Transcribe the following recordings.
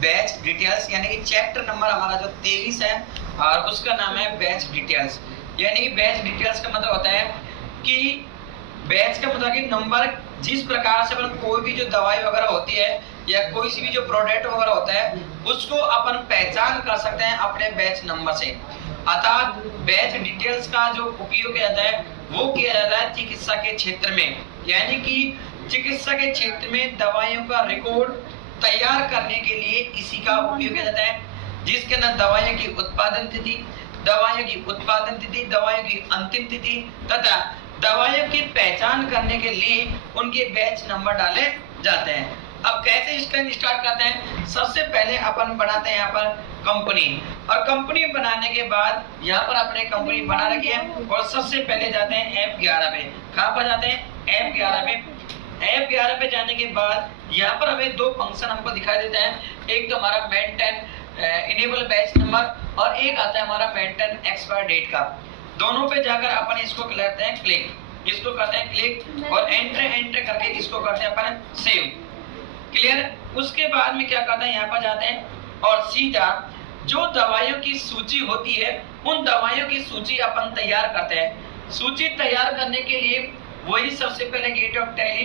Batch details, यानी कि chapter number हमारा जो 23 है और उसका नाम है बैच डिटेल्स। यानी कि बैच डिटेल्स का मतलब होता है कि बैच का मतलब कि नंबर, जिस प्रकार से अपन कोई भी जो दवाई वगैरह होती है या कोई सी भी जो प्रोडक्ट वगैरह होता है उसको अपन पहचान कर सकते हैं अपने बैच नंबर से। अर्थात बैच डिटेल्स का जो उपयोग किया जाता है वो किया जाता है चिकित्सा के क्षेत्र में, यानी कि चिकित्सा के क्षेत्र में दवाइयों का रिकॉर्ड तैयार करने के लिए इसी का उपयोग किया जाता है, जिसके अंदर दवाइयों की उत्पादन तिथि, दवाइयों की अंतिम तिथि तथा दवाइयों की पहचान करने के लिए उनके बैच नंबर डाले जाते हैं। अब कैसे इसका स्टार्ट करते हैं? सबसे पहले अपन बनाते हैं यहाँ पर कंपनी, और कंपनी बनाने के बाद यहाँ पर अपने कंपनी बना रखी है और सबसे पहले जाते हैं F11 पे। कहाँ पर जाते हैं? F11 पे। F11 पे जाने के बाद यहाँ पर हमें दो फंक्शन हमको दिखाई देता है, एक तो हमारा मेंटेन इनेबल बैच नंबर और एक आता है हमारा मेंटेन एक्सपायर डेट का। दोनों पे जाकर अपन इसको करते हैं क्लिक, इसको करते हैं क्लिक और एंटर करके इसको करते हैं अपन सेव। क्लियर? उसके बाद में क्या करते हैं, यहाँ पर जाते हैं और सीधा जो दवाइयों की सूची होती है उन दवाइयों की सूची अपन तैयार करते हैं। सूची तैयार करने के लिए वही सबसे पहले गेट ऑफ टैली,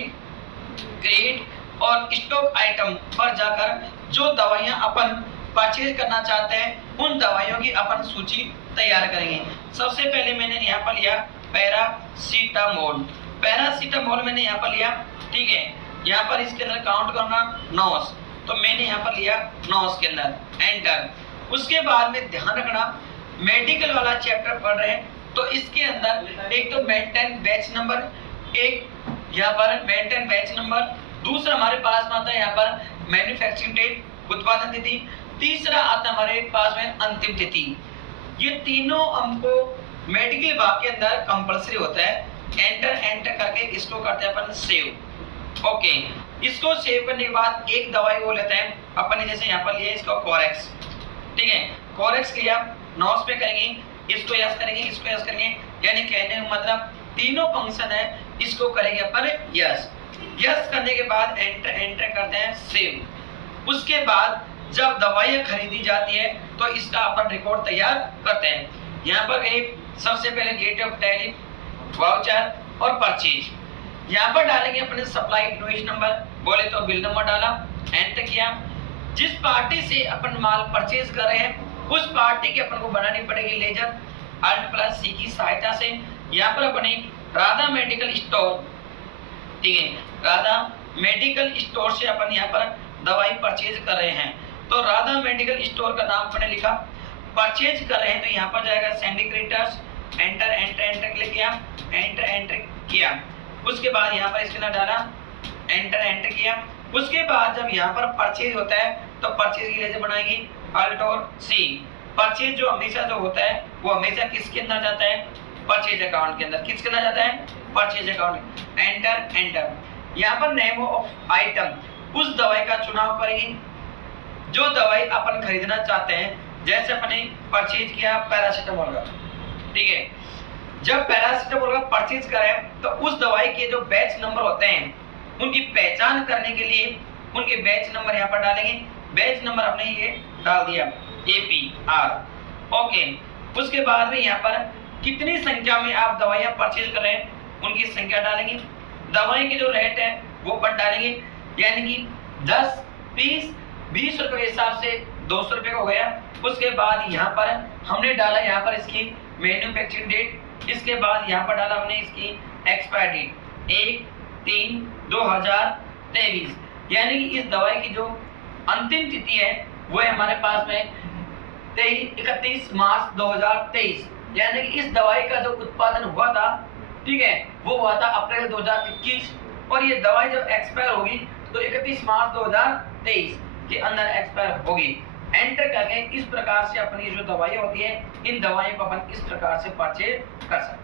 क्रिएट और स्टॉक आइटम पर जाकर जो दवाइयां अपन परचेज करना चाहते हैं उन दवाइयों की अपन सूची तैयार करेंगे। सबसे पहले मैंने यहाँ पर लिया पैरासीटामोल। पैरासीटामोल मैंने यहाँ पर लिया, ठीक है। यहाँ पर इसके अंदर काउंट करना 9, तो मैंने यहाँ पर लिया 9 के अंदर एंटर। उसके बाद में ध्यान रखना मेडिकल वाला चैप्टर पढ़ रहे हैं तो इसके अंदर एक तो मेंटेन बैच नंबर, एक यहाँ पर मेंटेन बैच नंबर, दूसरा हमारे पास में आता है यहाँ पर मैन्युफैक्चरिंग डेट उत्पादन तिथि, तीसरा आता है हमारे पास में अंतिम तिथि। ये तीनों हमको मेडिकल भाग के अंदर कंपलसरी होता है। एंटर करके इसको करते हैं अपन सेव। ओके, इसको सेव करने के बाद एक दवाई वो लेते हैं अपन, जैसे यहाँ पर लिया इसको कोरेक्स, ठीक है। कोरेक्स लिया, नॉस पे करेंगे, इसको यस करेंगे, इसको यस करेंगे, यानी कहने का मतलब तीनों फंक्शन है, इसको करेंगे अपन यस। यस करने के बाद एंटर करते हैं सेव। उसके बाद जब दवाइयाँ खरीदी जाती है तो इसका अपन रिकॉर्ड तैयार करते हैं। यहाँ पर एक सबसे पहले गेट ऑफ टैली, वाउचर और परचेज, यहाँ पर डालेंगे अपने सप्लाई इनवॉइस नंबर, बोले तो बिल नंबर डाला, एंटर किया। जिस पार्टी से अपन माल परचेज कर रहे हैं उस पार्टी की अपन को बनानी पड़ेगी लेजर, Alt+C की सहायता से। यहाँ पर अपने राधा मेडिकल स्टोर, ठीक है, राधा मेडिकल स्टोर से अपन यहाँ पर दवाई परचेज कर रहे हैं, तो राधा मेडिकल स्टोर का नाम अपने लिखा, परचेज कर रहे हैं तो यहाँ पर जाएगा सिंडिकेटर्स, एंटर क्लिक किया, एंटर किया। उसके बाद यहाँ पर इसके नाम डाला, एंटर किया। उसके बाद जब यहाँ पर परचेज होता है तो परचेज की लेजर बनाएगी Alt+C। परचेज जो हमेशा जो होता है वो हमेशा किसके अंदर जाता है? परचेज अकाउंट के अंदर। किसके अंदर जाता है? Purchase account. एंटर। यहाँ पर नेम ऑफ आइटम, उस दवाई का चुनाव करेगी जो दवाई अपन खरीदना चाहते हैं। जैसे अपने परचेज किया पैरासीटामोल का, ठीक है। जब पैरासीटामोल का परचेज करें तो उस दवाई के जो बैच नंबर होते हैं उनकी पहचान करने के लिए उनके बैच नंबर यहाँ पर डालेंगे। बैच नंबर हमने ये डाल दिया APR, ओके। उसके बाद में यहाँ पर कितनी संख्या में आप दवाइयाँ परचेज कर रहे हैं उनकी संख्या डालेंगे। दवाई के जो रेट है वो पर डालेंगे, यानी कि 10 पीस 20 रुपए के हिसाब से 200 रुपए का हो गया। उसके बाद यहाँ पर हमने डाला यहाँ पर इसकी मैन्युफैक्चरिंग डेट, इसके बाद यहाँ पर डाला हमने इसकी एक्सपायर डेट 1/3/2023, यानी कि इस दवाई की जो अंतिम तिथि है वो है हमारे पास में 31 मार्च 2023, यानी कि इस दवाई का जो उत्पादन हुआ था, ठीक है, वो हुआ था अप्रैल 2021 और ये दवाई जब एक्सपायर होगी तो 31 मार्च 2023 के अंदर एक्सपायर होगी। एंटर करके इस प्रकार से अपनी जो दवाई होती है इन दवाइयों को अपन इस प्रकार से परचेज कर सकते हैं।